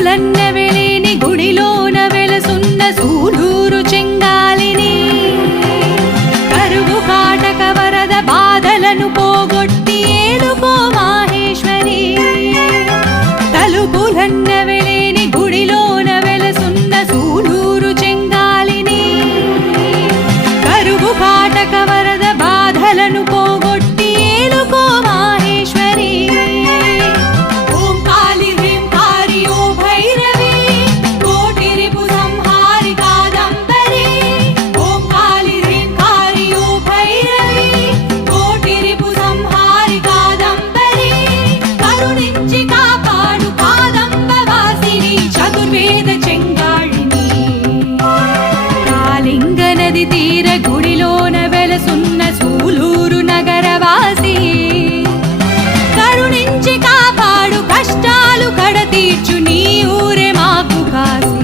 తలుపులన్నెవెలేని గుడిలోన వెలసున్న సూలూరు చెంగాలిని కరువు కాటక వరద బాధలను పోగొట్టి ఏలుకో మాహేశ్వరి తలుపులన్నెవెలేని గుడిలోన వెలసున్న సూలూరు చెంగాలిని కరువు కాటక వరద బాధలను పోగొట్టి ఏలుకో మాహేశ్వరి ఓం కాళి హ్రీం కారి ఓ భైరవి కోటి రిపు సంహారి కాదంబరి ఓం కాళి హ్రీం కారి ఓ భైరవి కోటి రిపు సంహారి కాదంబరి కరుణించి కాపాడు కాదంబ వాసిని చతుర్వేద చెంగాళిని కాళింగ నది తీర గుడిలోన వెలసున్న సూలూరు నగరవాసి కరుణించి కాపాడు కష్టాలు కడతీర్చు నీ ఊరే మాకు కాసి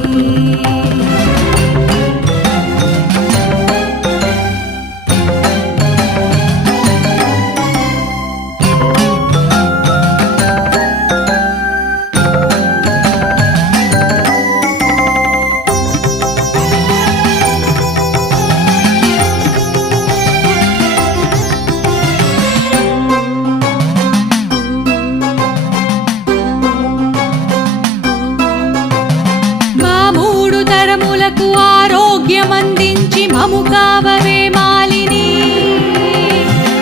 మా మూడు తరములకు ఆరోగ్యమందించి మము కావవే మాలిని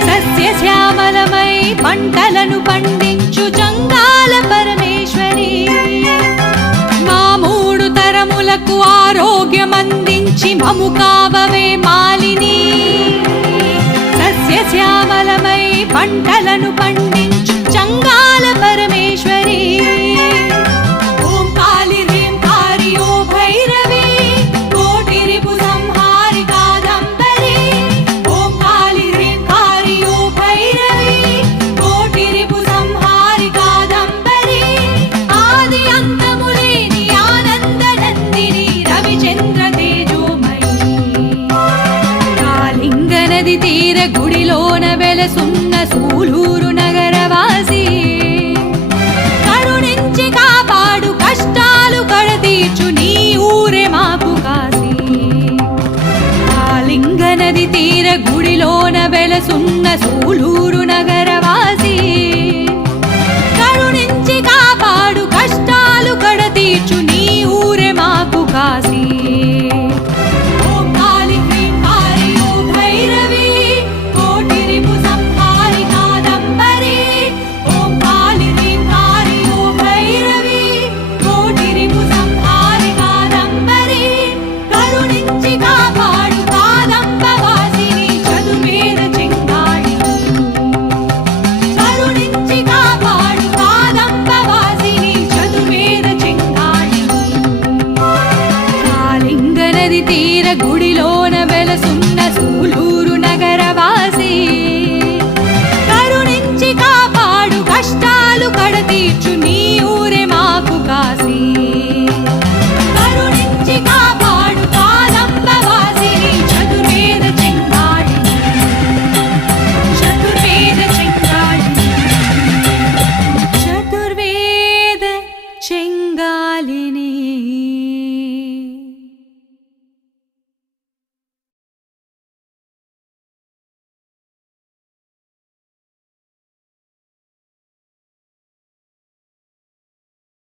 సస్యశ్యామలమై పంటలను పండించు జంగాల పరమేశ్వరి మా మూడు తరములకు ఆరోగ్యమందించి మము కావవే మాలిని సస్యశ్యామలమై పంటలను పండించు జంగాల పరమేశ్వరి ఓం కాళి హ్రీం కారి ఓ భైరవి కోటి రిపు సంహారి కాదంబరి ఓం కాళి హ్రీం కారి ఓ భైరవి కోటి రిపు సంహారి కాదంబరి ఆది అంతములేని ఆనంద నందిని రవిచంద్ర తేజోమయి కాళింగ నది తీర గుడిలోన వెలసున్న సూలూరు నగరవాసి కరుణించి కాపాడు కష్టాలు కడతీర్చు నీ ఊరే మాకు కాసి కాళింగ నది తీర గుడిలోన వెలసున్న సూలూరు నగర